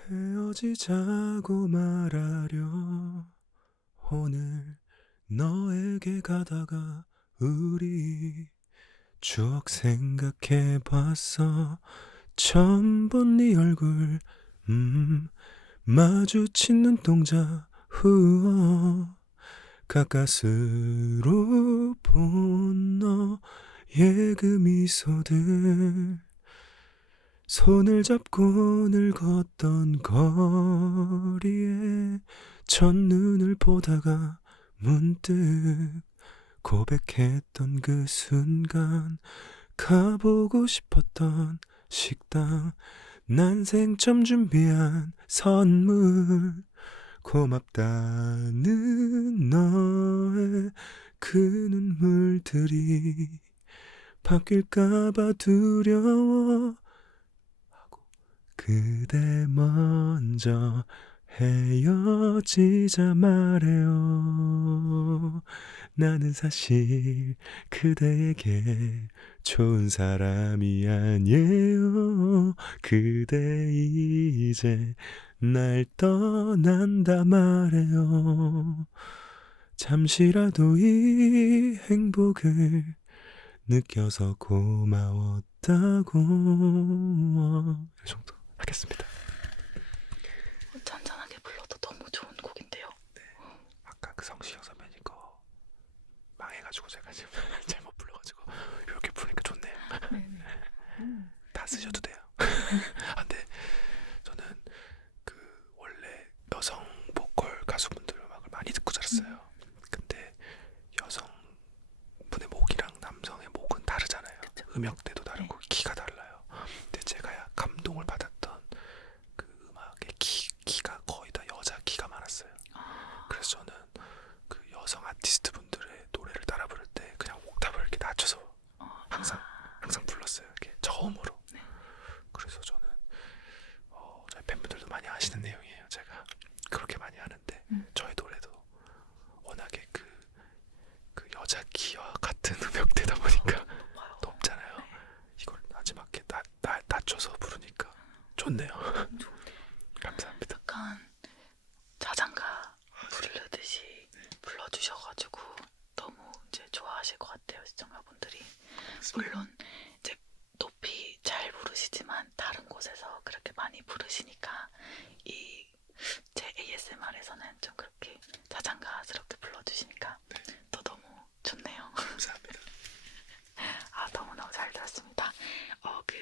헤어지자고 말하려 오늘 너에게 가다가 우리 추억 생각해봤어. 처음 본 네 얼굴 마주친 눈동자 후어 가까스로 본 너의 그 미소들 손을 잡고 늘 걷던 거리에 첫눈을 보다가 문득 고백했던 그 순간 가보고 싶었던 식당 난생처음 준비한 선물 고맙다는 너의 그 눈물들이 바뀔까봐 두려워 하고 그대 먼저 헤어지자 말해요. 나는 사실 그대에게 좋은 사람이 아니에요. 그대 이제 날 떠난다 말해요. 잠시라도 이 행복을 느껴서 고마웠다고. 이 정도 하겠습니다. 잔잔하게 불러도 너무 좋은 곡인데요. 아까 그 성시경 선배님 거 망해가지고 제가 지금 잘못 불러가지고 이렇게 부르니까 좋네요. 네네. 다 쓰셔도 돼요. 아, 근데 저는 그 원래 여성 보컬 가수분들 음악을 많이 듣고 자랐어요. 근데 여성분의 목이랑 남성의 목은 다르잖아요. 그쵸. 음역대도 다르고 키가 달라요. 근데 제가 감동을 받았던 그 음악의 키가 거의 다 여자 키가 많았어요. 그래서 저는 그 여성 아티스트 분들의 노래를 따라 부를 때 그냥 옥탑을 이렇게 낮춰서 항상 불렀어요. 이렇게 저음으로. 네. 그래서 저는 저희 팬분들도 많이 아시는 내용이에요. 제가 그렇게 많이 하는데 저의 노래도 워낙에 그 여자 키와 같은 음역대다 보니까 높아요. 높잖아요. 네. 이걸 마지막에 낮춰서 부르니까 좋네요. 좋은데요. 감사합니다. 약간 자장가 부르듯이 불러주셔가지고 너무 이제 좋아하실 것 같아요, 시청자분들이. 물론 이제 높이 잘 부르시지만 다른 곳에서 그렇게 많이 부르시니까 이 제 ASMR에서는 좀 그렇게 자장가스럽게 불러주시니까 또 너무 좋네요. 감사합니다. 아, 너무너무 잘 들었습니다. 그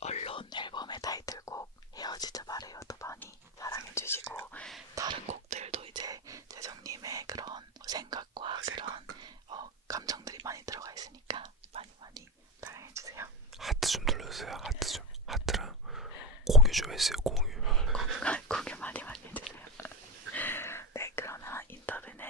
언론 앨범의 타이틀곡 헤어지자 말해요도 많이 사랑해주시고 다른 곡들도 이제 재정님의 그런 생각과 그런 감정들이 많이 들어가 있으니까 많이 사랑해주세요. 하트 좀 눌러주세요. 하트 좀. 하트랑 공유 좀 해주세요. 공유. 공유 많이 해주세요. 네, 그러면 인터뷰는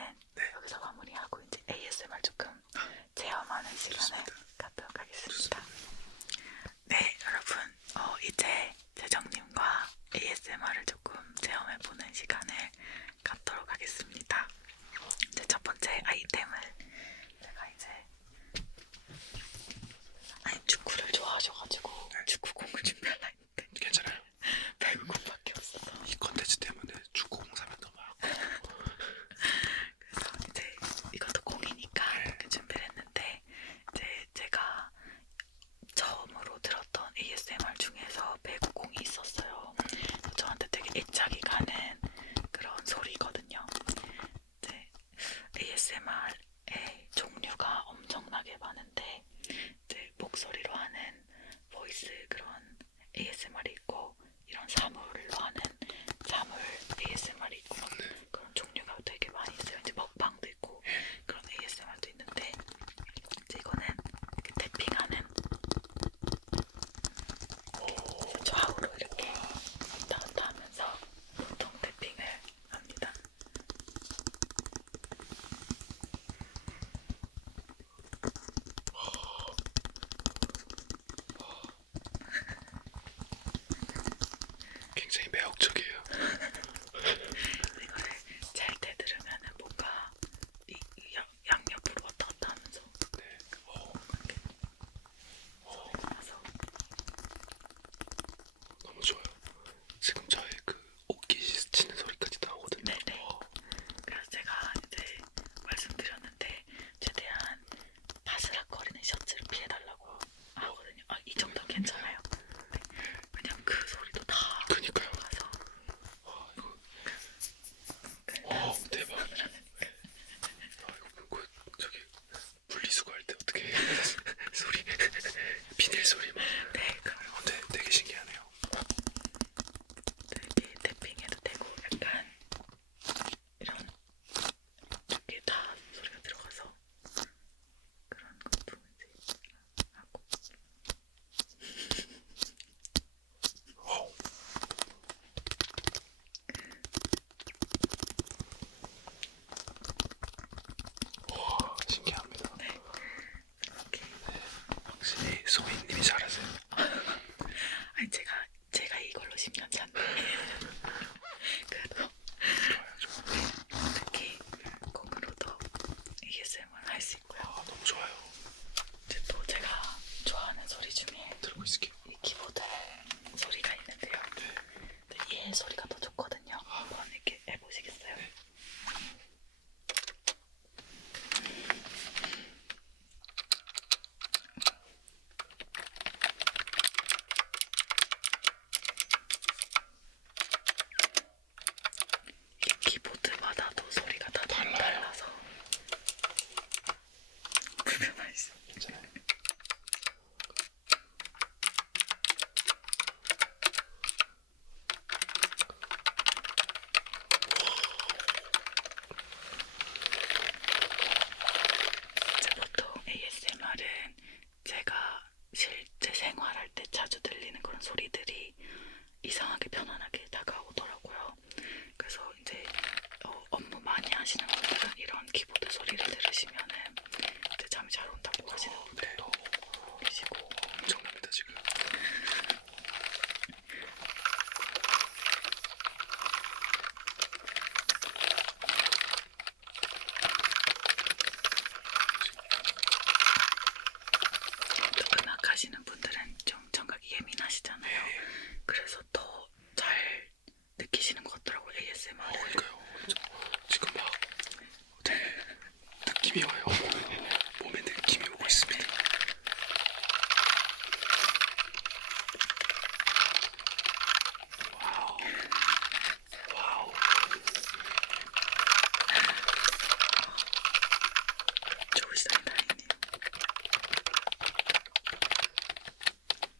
좋으시다니 다행이네요.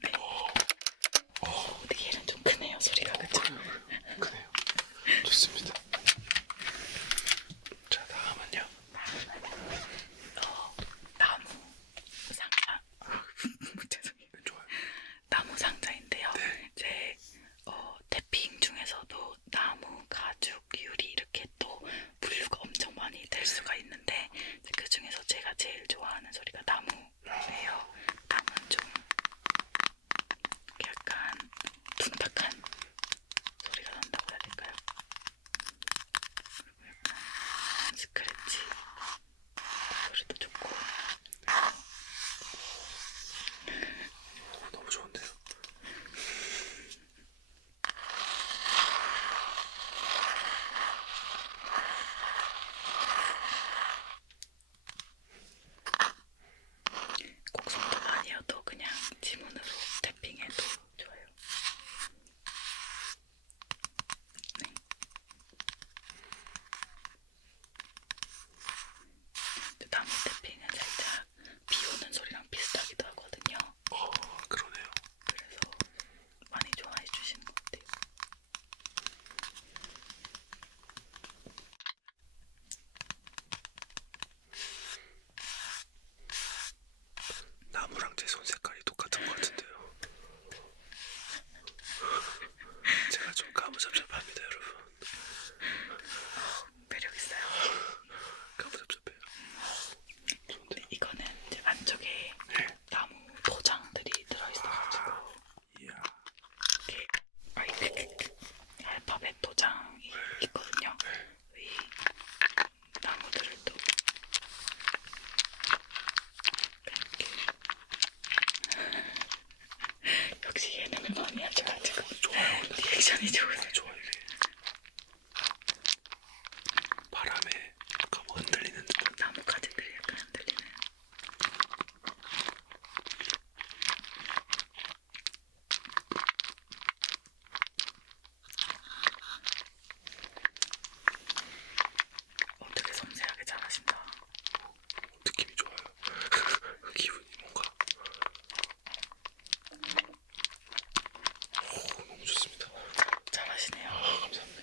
네. 근데 얘는 좀 크네요 소리가. 그쵸? 그래요. 좋습니다. 자 다음은요. 나무 상자. 죄송해요. 좋아요. 나무 상자인데요. 네. 이제 태핑 중에서도 나무, 가죽, 유리 이렇게 또 분류가 엄청 많이 될 수가 있는데 그 중에서 제가 제일 좋아하는 소리가 나무예요. 나무는 좀 약간 둔탁한 소리가 난다고 해야 될까요? 그리고 약간 스크래치 소리도 좋고. 너무 좋은데요. 곡성도 아니어도 그냥 지문으로 태핑해도 좋아요. 네. 나무 태핑은 살짝 비 오는 소리랑 비슷하기도 하거든요. 그러네요. 그래서 많이 좋아해 주시는 것 같아요. 나무랑 제 손 색깔이 똑같은 것 같은데요. 제가 좀 까무잡잡합니다, 여러분. 매력 있어요. 까무잡잡해요. 근데 이거는 이제 안쪽에 네. 나무 도장들이 들어있어가지고 이야. 이렇게 알파벳 도장이 있거든요. 이 나무들을 또 이렇게 역시 예능을 많이 하셔가지고 좋아요. 리액션이 좋으세요. 좋아요. 이게 바람에 약간 흔들리는 듯한. 나무 가지들이 약간 흔들리는. 되게 섬세하게 잘하신다. 느낌이 좋아요. 기분이 뭔가. 너무 좋습니다. 잘하시네요. 감사합니다.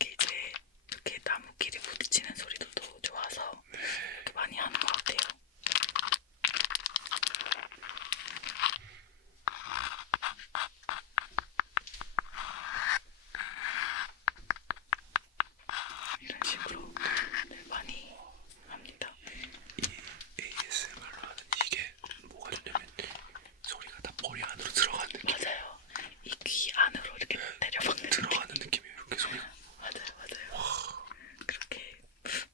이게 이제 이렇게 나무끼리 부딪히는 소리도 더 좋아서 이렇게 많이 하는 것 같아요. 이런 식으로 많이 합니다. 이 ASMR로 하는 이게 뭐가 좋냐면 소리가 다 머리 안으로 들어가는 느낌. 맞아요. 이 귀 안으로 이렇게 때려박는 느낌. 들어가는 느낌이에요. 이렇게 소리가. 맞아요. 그렇게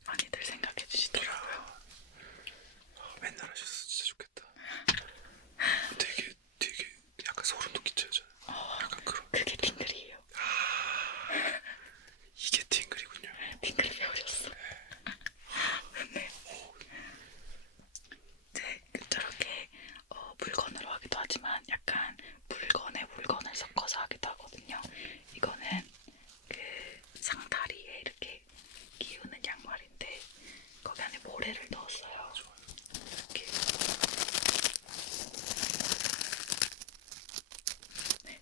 많이들 생각해 주시더라고요. 맨날 하셔서 진짜 좋겠다. 되게 약간 소름도 끼쳐요. 저는. 약간 그런. 그게 팅글이에요. 이게 팅글이군요. 팅글 배우셨어. 네. 이제 저렇게 물건으로 하기도 하지만 약간 물건에 물건을 섞어서 하기도 하거든요. 이거는 그 상다리에 이렇게 끼우는 양말인데 거기 안에 모래를 넣었어요. 좋아요. 이렇게. 네.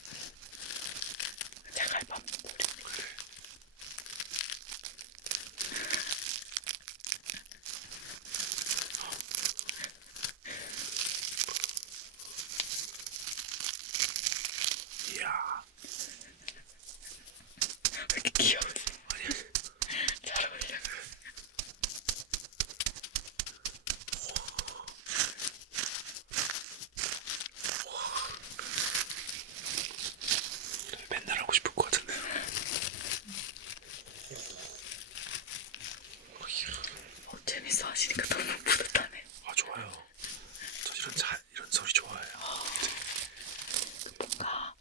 자갈 밟는 모래입니다. 그래. 이야. 왜 이렇게 귀여우세요? 아니, 잘 어울려요. 맨날 하고 싶을 것 같은데요. 재밌어 하시니까 너무 뿌듯하네. 좋아요. 저 이런 소리 좋아해요. 뭔가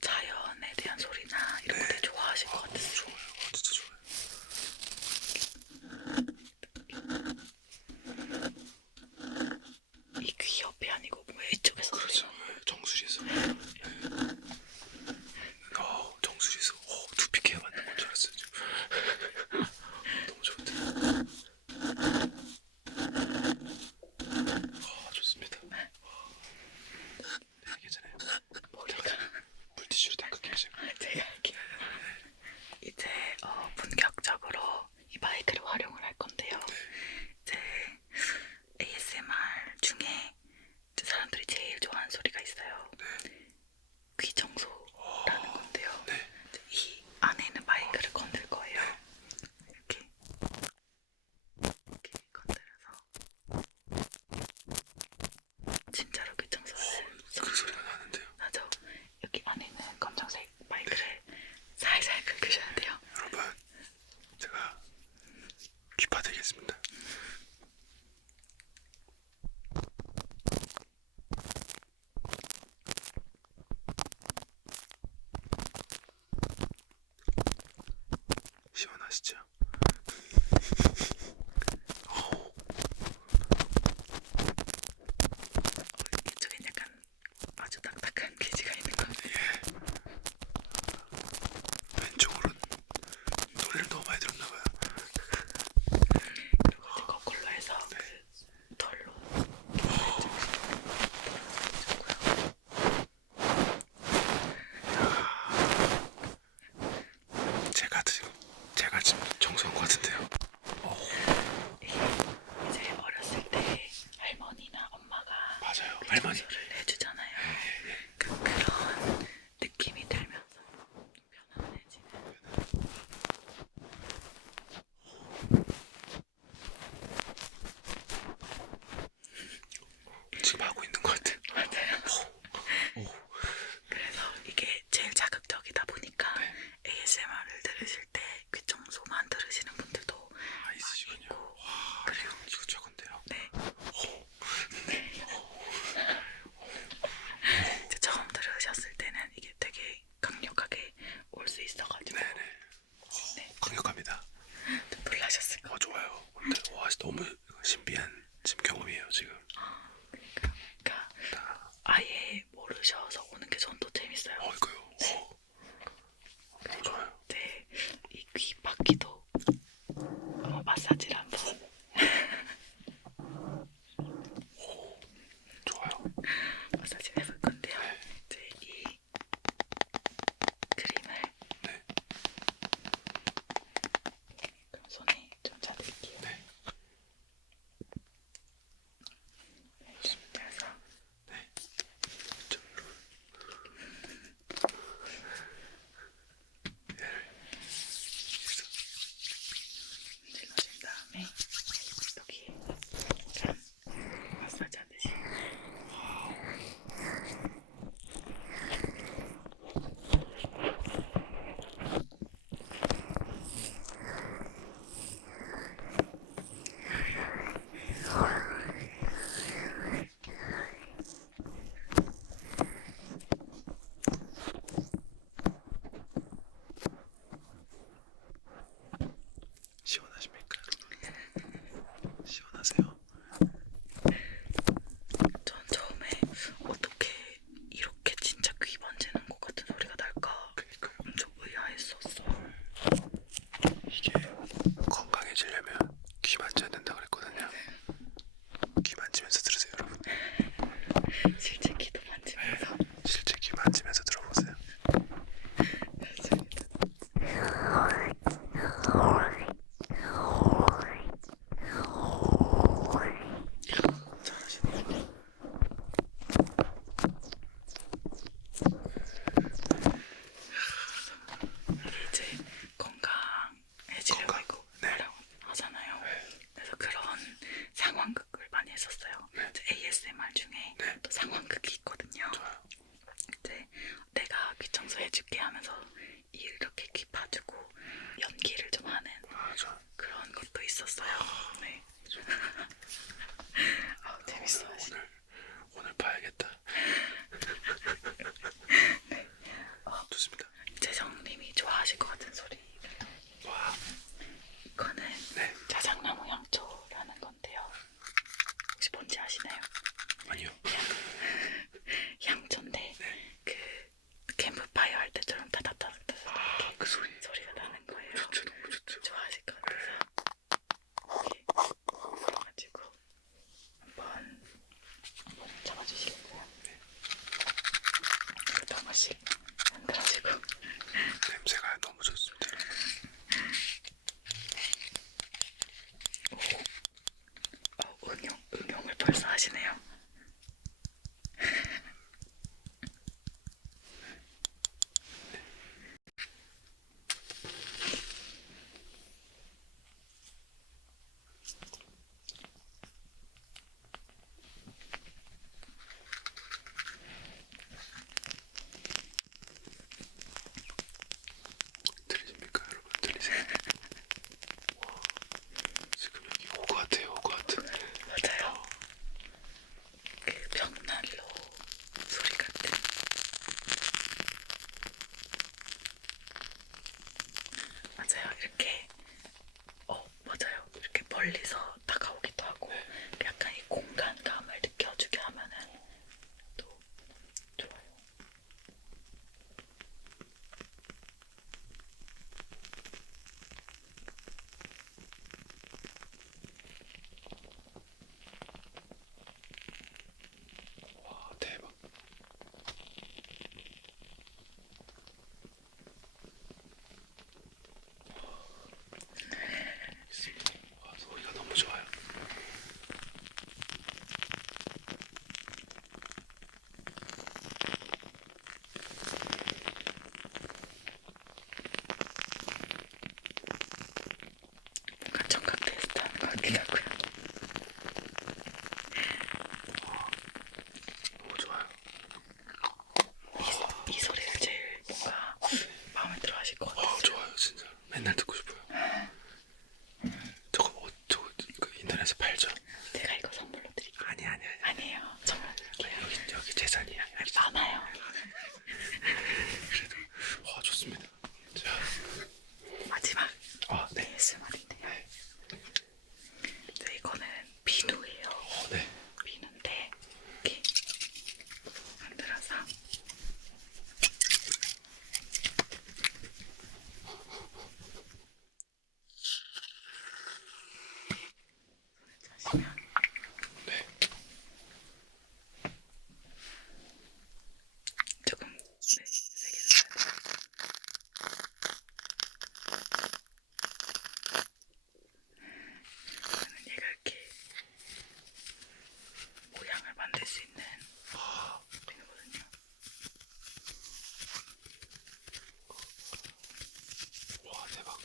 자연에 대한 소리나 이런 거 되게 좋아하실 것 같았어요. 좋아요. 진짜 좋아요. 이 귀 옆이 아니고 뭔가 이쪽에서 그렇죠. 정수리에서. 정수리에서 두피케어 받는 건 줄 알았어요. 지금. 너무 좋은데. 귀파 되겠습니다. 시원하시죠? 이쪽엔 약간 아주 딱딱한 기지가 있는 것 같아요. 왼쪽으로 노래를 너무 많이 들었나봐요. 그리고 이제 거꾸로 해서 그 털로 제가 지금 청소한 것 같은데요. 이게 이제 어렸을 때 할머니나 엄마가 맞아요. 그 할머니. 청소를 해주잖아요. 그런 느낌이 들면서 편안해지는. 지금 하고 있는 것 같아요. 맞아요. 오. 그래서 이게 제일 자극적이다 보니까 ASMR을 들으실 때 귀 청소만 들으시는 분들도 있으시군요. 있고. 와, 그래요. 이거 저건데요. 네. 이제 처음 들으셨을 때는 이게 되게 강력하게 올 수 있어가지고 네네. 강력합니다. 좀 놀라셨을 것 같아요. 좋아요. 근데 와, 너무 신비한 지금 경험이에요 지금. 그러니까 아예 모르셔서 오는 게 전 또 재밌어요. 이거요. 너무 좋아요. 네, 이 귀 바퀴도 마사지를 한번 좋아요. 마사지 해볼 건데요. 이제 이 크림을 네. 그럼 손에 좀 잡을게요. 네. 그래서 네. 질러준 다음에 여기에 약간 마사지 하듯이 시원하십니까? 시원하세요? 전 처음에 어떻게 이렇게 진짜 귀 만지는 것 같은 소리가 날까 그니까요. 엄청 의아했었어. 이게 건강해지려면 귀 만져야 된다 그랬거든요. 귀 만지면서 들으세요, 여러분. 실제 귀도 만지면서 실제 귀 만지면서 들어보세요. 잘하시네요. 이게 이제 건강해지려고 건강. 이거 네. 하라고 하잖아요. 그래서 그런 상황극을 많이 했었어요. 이제 ASMR 중에 네. 또 상황극이 있거든요. 좋아요. 이제 내가 귀 청소해줄게 하면서 이렇게 귀 파주고 연기를 좀 하는 좋아요. 그런 것도 있었어요. 네. 재밌어 하시네. 오늘 봐야겠다. 좋습니다. 재정님이 좋아하실 것 같은 소리. 와. 이거는 네. 자작나무 향초라는 건데요. 혹시 뭔지 아시나요? 아니요. 향초인데 그 캠프파이어 할 때처럼 타다타닥 이렇게 그 소리. 소리가 나는 거예요. 좋죠, 너무 좋죠. 좋아하실 것 같아서 이렇게 가지고 소리라고요. 너무 좋아요. 이 소리를 제일 뭔가 마음에 들어 하실 것 같아요. 좋아요, 진짜. 맨날 듣고 싶어요. 저거 그 인터넷에 팔죠? 제가 이거 선물로 드릴게요. 아니. 아니에요. 선물로 드릴게요. 여기 재산이야. 많아요. 그래도 좋습니다. 자, 마지막 네. ASMR인데요. 이거는 비누예요. 네. 비누인데 이렇게 만들어서 손에 차시면 네. 조금 세게 넣어야 돼요. 저는 얘가 이렇게 모양을 만들 수 있는 비누거든요. 와, 대박.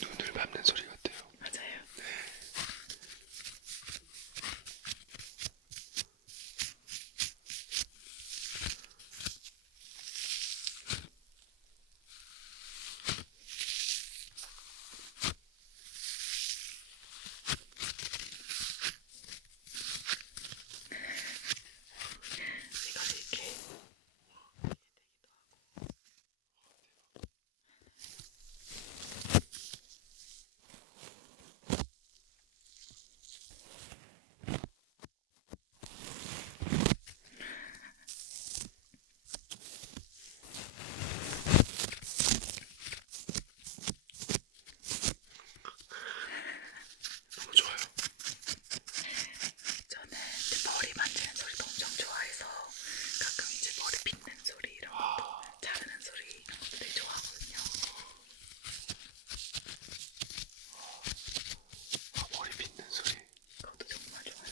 눈을 밟는 소리 같아요. 맞아요. 이걸 이렇게 너무 좋아요. 저는 이제 머리 만지는 소리도 엄청 좋아해서 가끔 이제 머리 빗는 소리 이런 것도 자르는 소리 이런 것도 되게 좋아하거든요. 머리 빗는 소리. 그것도 정말 좋아요.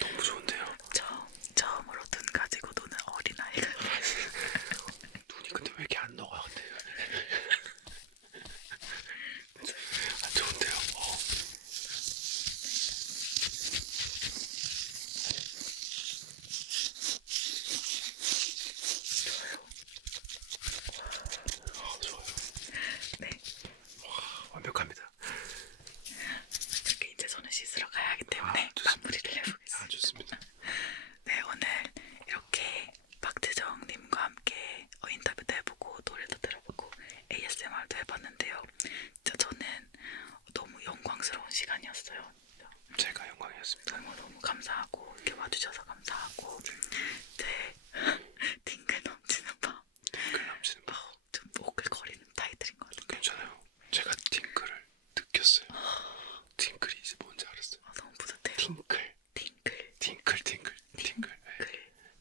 너무 좋은데요? 처음으로 눈 가지고 노는 어린아이 같아요. 눈이 근데 왜 이렇게 안 녹아? 근데 좋은데요? 좋아요. 네, 완벽합니다. 이렇게 이제 손을 씻으러 가야 하기 때문에 좋습니다. 마무리를 해보겠습니다. 좋습니다. 네, 오늘 이렇게 박재정님과 함께 인터뷰도 해보고 노래도 들어보고 ASMR도 해봤는데요. 진짜 저는 너무 영광스러운 시간이었어요. 제가 영광이었습니다. 너무너무 감사하고 이렇게 와주셔서 감사하고 제 딩글 넘치는 밤 딩글 넘치는 밤. 좀 오글거리는 타이틀인 것 같은데 괜찮아요. 제가 딩글을 느꼈어요. 딩글이 이제 뭔지 알았어요. 너무 뿌듯해요. 딩글. 네.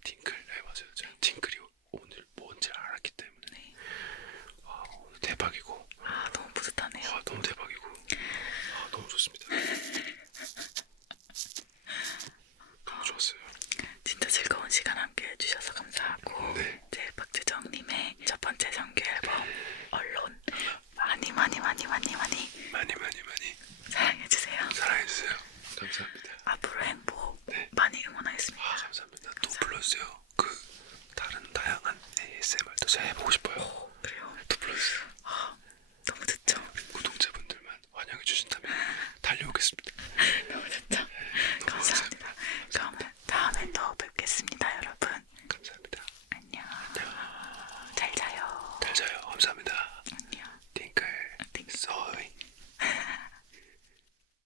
딩글. 네, 맞아요. 제가 딩글이 오늘 뭔지 알았기 때문에. 네. 오늘 대박이고. 너무 뿌듯하네요. 너무 대박이고. 너무 좋습니다. 너무 좋았어요. 진짜 즐거운 시간 함께 해주셔서 감사하고 네. 제 박재정님의 첫 번째 정규 앨범 언론 많이 사랑해주세요. 사랑해주세요. 감사합니다. 앞으로 행복 네. 많이 응원하겠습니다.